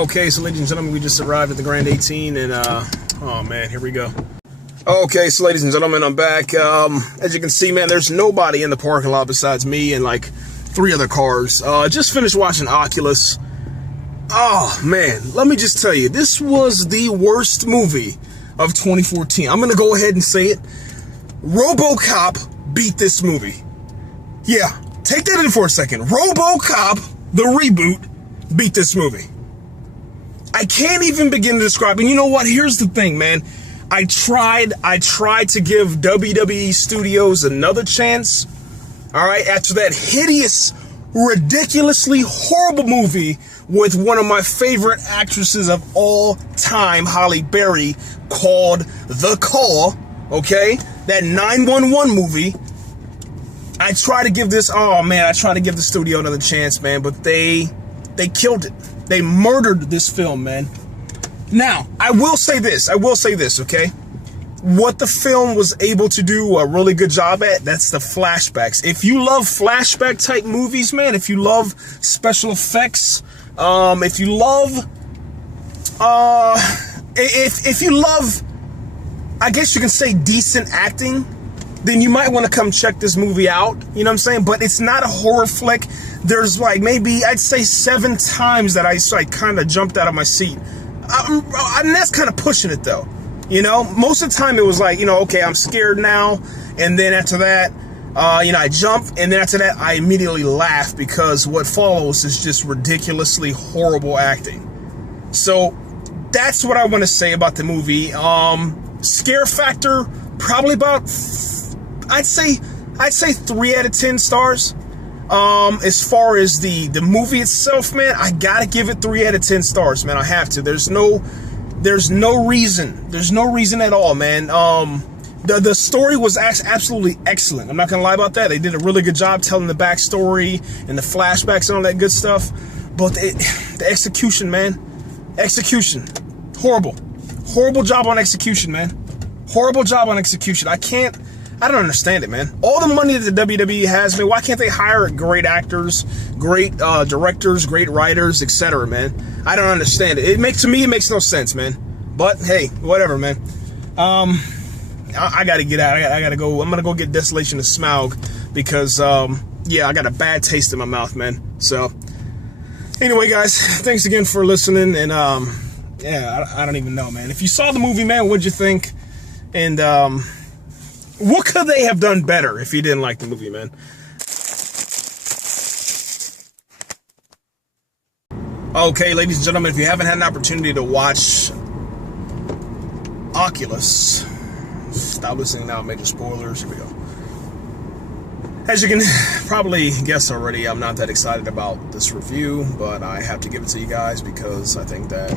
Okay, so ladies and gentlemen, we just arrived at the Grand 18, and oh man, here we go. Okay, so ladies and gentlemen, I'm back. As you can see, man, there's nobody in the parking lot besides me and like 3 other cars. Just finished watching Oculus. Oh man, let me just tell you, this was the worst movie of 2014. I'm gonna go ahead and say it. RoboCop beat this movie. Yeah, take that in for a second. RoboCop, the reboot, beat this movie. I can't even begin to describe. And you know what? Here's the thing, man. I tried to give WWE Studios another chance. All right, after that hideous, ridiculously horrible movie with one of my favorite actresses of all time, Halle Berry, called The Call. Okay, that 911 movie. I tried to give this. Oh man, I tried to give the studio another chance, man, but they killed it. They murdered this film, man. Now, I will say this, okay? What the film was able to do a really good job at, that's the flashbacks. If you love flashback type movies, man, if you love special effects, if you love, if you love, I guess you can say decent acting, then you might want to come check this movie out. You know what I'm saying? But it's not a horror flick. There's like maybe, I'd say 7 times that I kind of jumped out of my seat. And that's kind of pushing it though. You know, most of the time it was like, you know, okay, I'm scared now. And then after that, you know, I jump. And then after that, I immediately laugh because what follows is just ridiculously horrible acting. So that's what I want to say about the movie. Scare factor, probably about, I'd say 3 out of 10 stars. As far as the movie itself, man, I gotta give it 3 out of 10 stars, man. I have to. There's no reason at all, man. The story was absolutely excellent. I'm not gonna lie about that. They did a really good job telling the backstory and the flashbacks and all that good stuff. But the execution, man, horrible job on execution, man. Horrible job on execution. I don't understand it, man. All the money that the WWE has, man, why can't they hire great actors, great directors, great writers, etc., man? I don't understand it. To me, it makes no sense, man. But hey, whatever, man. I gotta get out. I gotta go. I'm gonna go get Desolation of Smaug because, yeah, I got a bad taste in my mouth, man. So, anyway, guys, thanks again for listening. And yeah, I don't even know, man. If you saw the movie, man, what'd you think? And what could they have done better if you didn't like the movie, man? Okay, ladies and gentlemen, if you haven't had an opportunity to watch Oculus, stop listening now, major spoilers, here we go. As you can probably guess already, I'm not that excited about this review, but I have to give it to you guys because I think that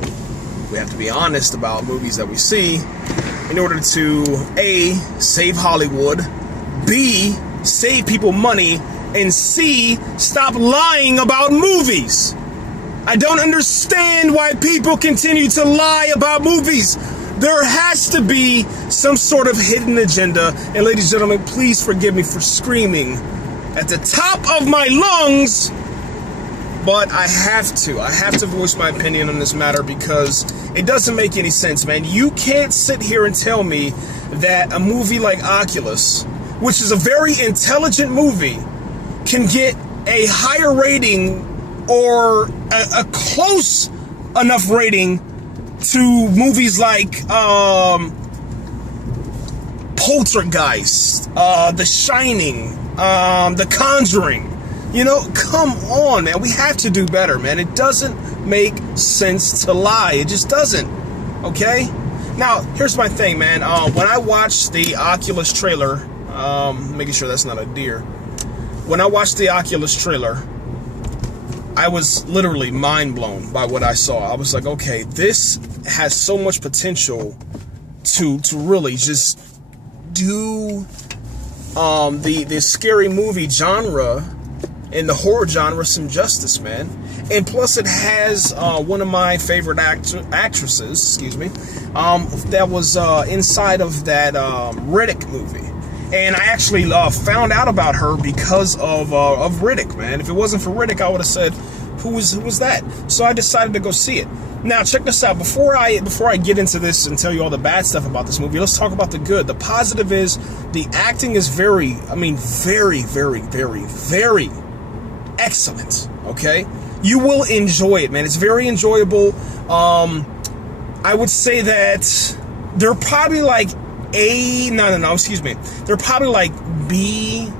we have to be honest about movies that we see in order to A, save Hollywood, B, save people money, and C, stop lying about movies. I don't understand why people continue to lie about movies. There has to be some sort of hidden agenda. And ladies and gentlemen, please forgive me for screaming at the top of my lungs. But I have to voice my opinion on this matter because it doesn't make any sense, man. You can't sit here and tell me that a movie like Oculus, which is a very intelligent movie, can get a higher rating or a close enough rating to movies like Poltergeist, The Shining, The Conjuring. You know, come on, man. We have to do better, man. It doesn't make sense to lie. It just doesn't. Okay? Now, here's my thing, man. When I watched the Oculus trailer, making sure that's not a deer. When I watched the Oculus trailer, I was literally mind blown by what I saw. I was like, okay, this has so much potential to really just do the scary movie genre and the horror genre some justice, man. And plus it has one of my favorite actresses, excuse me, that was inside of that Riddick movie. And I actually found out about her because of Riddick, man. If it wasn't for Riddick, I would have said, who was that? So I decided to go see it. Now, check this out. Before I get into this and tell you all the bad stuff about this movie, let's talk about the good. The positive is the acting is very, very, very, very, very excellent. Okay? You will enjoy it, man. It's very enjoyable. I would say that they're probably like they're probably like B,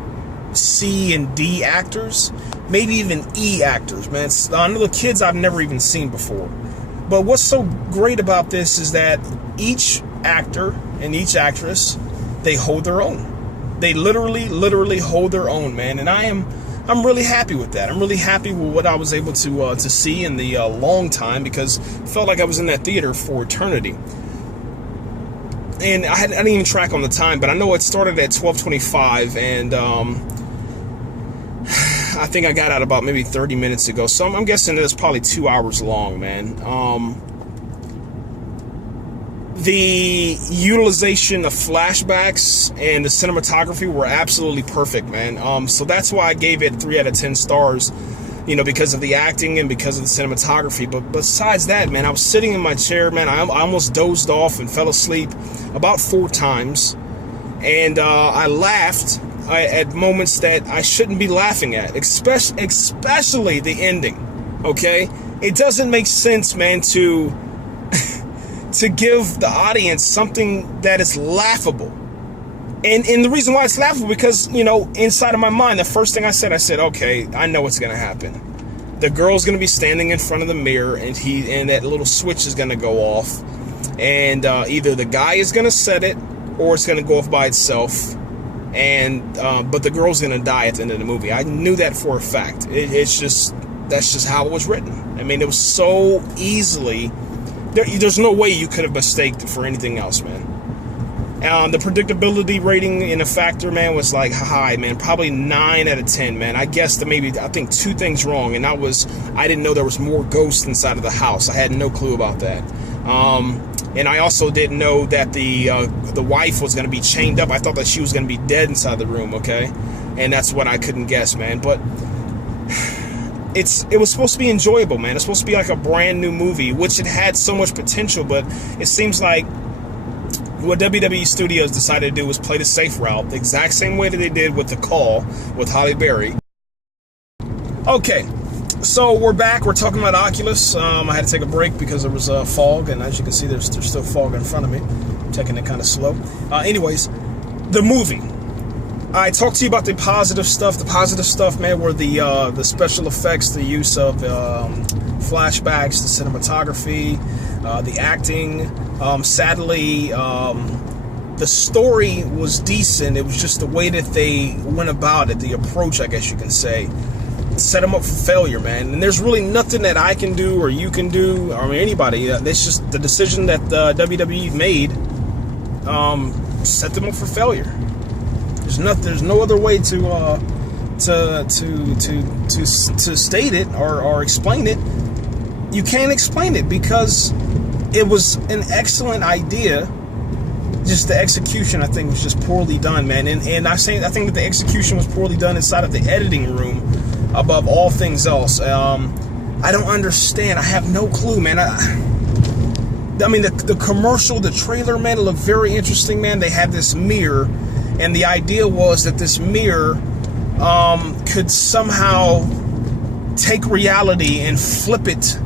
C, and D actors. Maybe even E actors, man. Under the kids I've never even seen before. But what's so great about this is that each actor and each actress, they hold their own. They literally hold their own, man. And I'm really happy with that. I'm really happy with what I was able to see in the long time, because it felt like I was in that theater for eternity. And I didn't even track on the time, but I know it started at 12:25, and I think I got out about maybe 30 minutes ago. So I'm guessing it's probably 2 hours long, man. The utilization of flashbacks and the cinematography were absolutely perfect, man. So that's why I gave it 3 out of 10 stars, you know, because of the acting and because of the cinematography. But besides that, man, I was sitting in my chair, man. I almost dozed off and fell asleep about 4 times. And I laughed at moments that I shouldn't be laughing at, especially the ending, okay? It doesn't make sense, man, to give the audience something that is laughable. And the reason why it's laughable, because, you know, inside of my mind, the first thing I said, okay, I know what's going to happen. The girl's going to be standing in front of the mirror, and that little switch is going to go off. And either the guy is going to set it, or it's going to go off by itself. And but the girl's going to die at the end of the movie. I knew that for a fact. That's just how it was written. I mean, it was so easily... There's no way you could have mistaked for anything else, man. The predictability rating in a factor, man, was like high, man. Probably 9 out of 10, man. I guessed that I think 2 things wrong, and that was I didn't know there was more ghosts inside of the house. I had no clue about that. And I also didn't know that the wife was going to be chained up. I thought that she was going to be dead inside the room, okay? And that's what I couldn't guess, man. But it was supposed to be enjoyable, man. It's supposed to be like a brand new movie, which it had so much potential, but it seems like what WWE Studios decided to do was play the safe route, the exact same way that they did with The Call with Halle Berry. Okay, so we're back. We're talking about Oculus. I had to take a break because there was fog, and as you can see, there's still fog in front of me. I'm taking it kind of slow. Anyways, the movie. I talked to you about the positive stuff. The positive stuff, man, were the special effects, the use of flashbacks, the cinematography, the acting. Sadly, the story was decent. It was just the way that they went about it, the approach, I guess you can say, set them up for failure, man. And there's really nothing that I can do or you can do, or anybody. It's just the decision that WWE made set them up for failure. There's no other way to state it or explain it. You can't explain it because it was an excellent idea. Just the execution, I think, was just poorly done, man. And I think that the execution was poorly done inside of the editing room, above all things else. I don't understand. I have no clue, man. I mean, the commercial, the trailer, man, it looked very interesting, man. They had this mirror, and the idea was that this mirror could somehow take reality and flip it.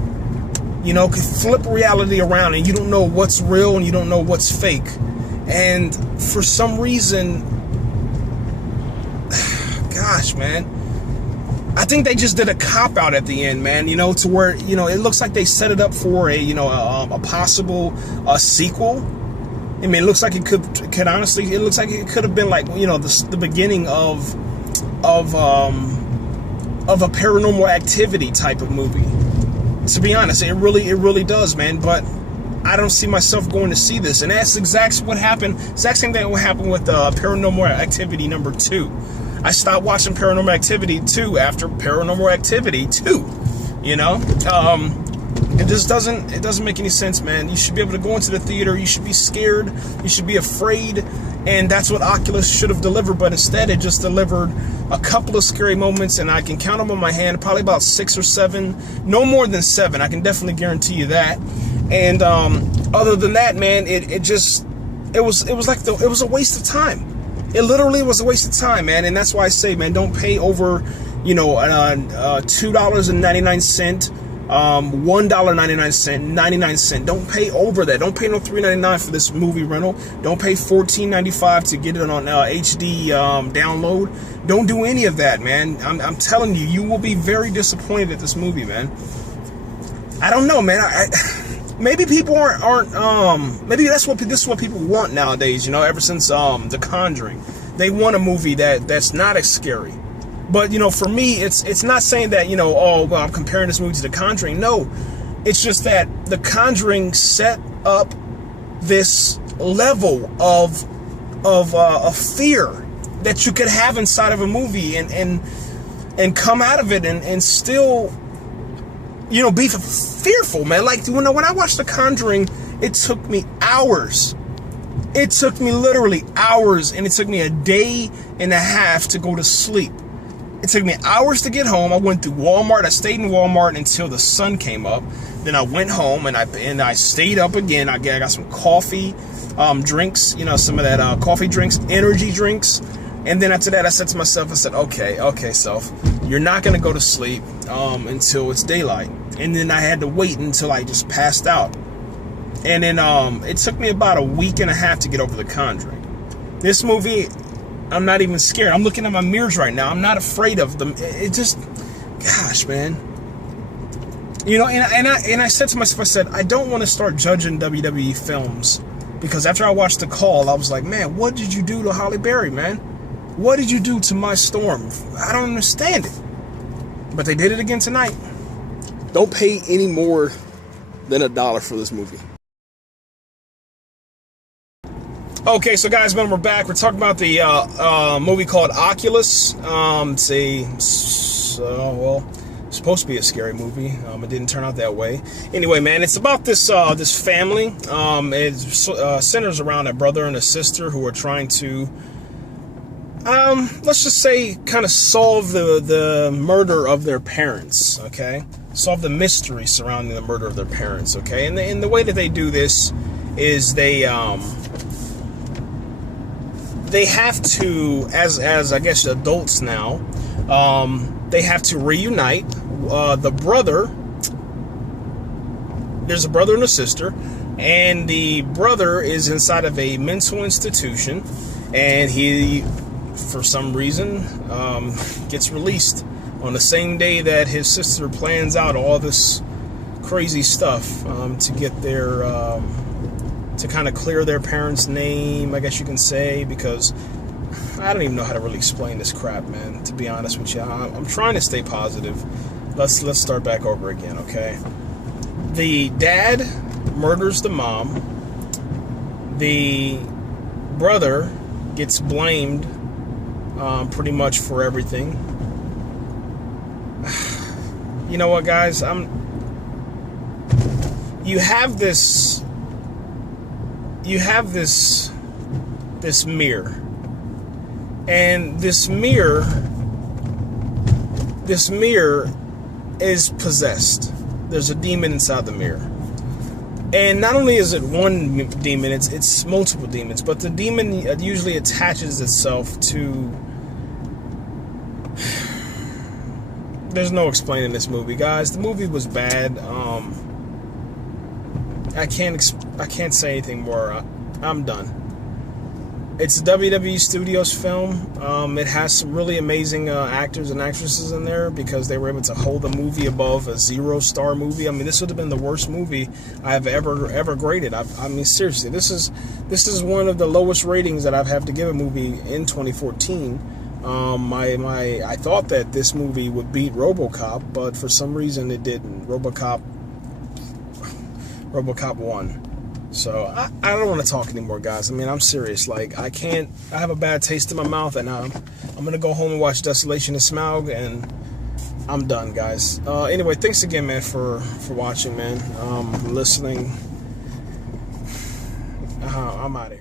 You know, could flip reality around, and you don't know what's real and you don't know what's fake. And for some reason, gosh, man, I think they just did a cop-out at the end, man, you know, to where, you know, it looks like they set it up for a possible sequel. I mean, it looks like it could honestly, it looks like it could have been like, you know, the beginning of a Paranormal Activity type of movie. To be honest, it really does, man. But I don't see myself going to see this, and that's exactly what happened. Exact same thing what happened with Paranormal Activity number 2. I stopped watching Paranormal Activity 2 after Paranormal Activity 2. You know, It just doesn't make any sense, man. You should be able to go into the theater. You should be scared. You should be afraid. And that's what Oculus should have delivered. But instead, it just delivered a couple of scary moments. And I can count them on my hand, probably about 6 or 7. No more than 7. I can definitely guarantee you that. And other than that, man, it was a waste of time. It literally was a waste of time, man. And that's why I say, man, don't pay over, $2.99, $1.99, 99 cents. Don't pay over that. Don't pay no $3.99 for this movie rental. Don't pay $14.95 to get it on HD download. Don't do any of that, man. I'm telling you, you will be very disappointed at this movie, man. I don't know, man. Maybe people aren't maybe this is what people want nowadays, ever since The Conjuring. They want a movie that's not as scary. But, for me, it's not saying that, oh, well, I'm comparing this movie to The Conjuring. No, it's just that The Conjuring set up this level of fear that you could have inside of a movie and come out of it and still, be fearful, man. Like, when I watched The Conjuring, it took me hours. It took me literally hours, and it took me a day and a half to go to sleep. It took me hours to get home. I went through Walmart. I stayed in Walmart until the sun came up. Then I went home and I stayed up again. I got some coffee drinks, some of that coffee drinks, energy drinks. And then after that, I said to myself, I said, okay, self, you're not going to go to sleep until it's daylight. And then I had to wait until I just passed out. And then it took me about a week and a half to get over The Conjuring. This movie, I'm not even scared. I'm looking at my mirrors right now. I'm not afraid of them. It just, gosh, man. And I said to myself, I said, I don't want to start judging WWE films. Because after I watched The Call, I was like, man, what did you do to Halle Berry, man? What did you do to My Storm? I don't understand it. But they did it again tonight. Don't pay any more than $1 for this movie. Okay, so guys, man, we're back. We're talking about the movie called Oculus. It's supposed to be a scary movie. It didn't turn out that way. Anyway, man, it's about this family. It centers around a brother and a sister who are trying to, let's just say, kind of solve the murder of their parents. Okay, solve the mystery surrounding the murder of their parents. Okay, and the way that they do this is they have to, as I guess adults now, they have to reunite. The brother, there's a brother and a sister, and the brother is inside of a mental institution, and he, for some reason, gets released on the same day that his sister plans out all this crazy stuff to get their to kind of clear their parents' name, I guess you can say, because I don't even know how to really explain this crap, man, to be honest with you. I'm trying to stay positive. Let's start back over again, okay? The dad murders the mom. The brother gets blamed pretty much for everything. You know what, guys? You have this mirror, and this mirror is possessed. There's a demon inside the mirror, and not only is it one demon, it's multiple demons, but the demon usually attaches itself to, there's no explaining this movie, guys. The movie was bad. I can't say anything more. I'm done. It's a WWE Studios film. It has some really amazing actors and actresses in there because they were able to hold the movie above a 0-star movie. I mean, this would have been the worst movie I've ever graded. I mean, seriously, this is one of the lowest ratings that I've had to give a movie in 2014. I thought that this movie would beat RoboCop, but for some reason it didn't. RoboCop won. So I don't want to talk anymore, guys. I mean, I'm serious. Like, I have a bad taste in my mouth, and I'm gonna go home and watch Desolation and Smaug, and I'm done, guys. Anyway, thanks again, man, for watching, man. Listening. I'm out of here.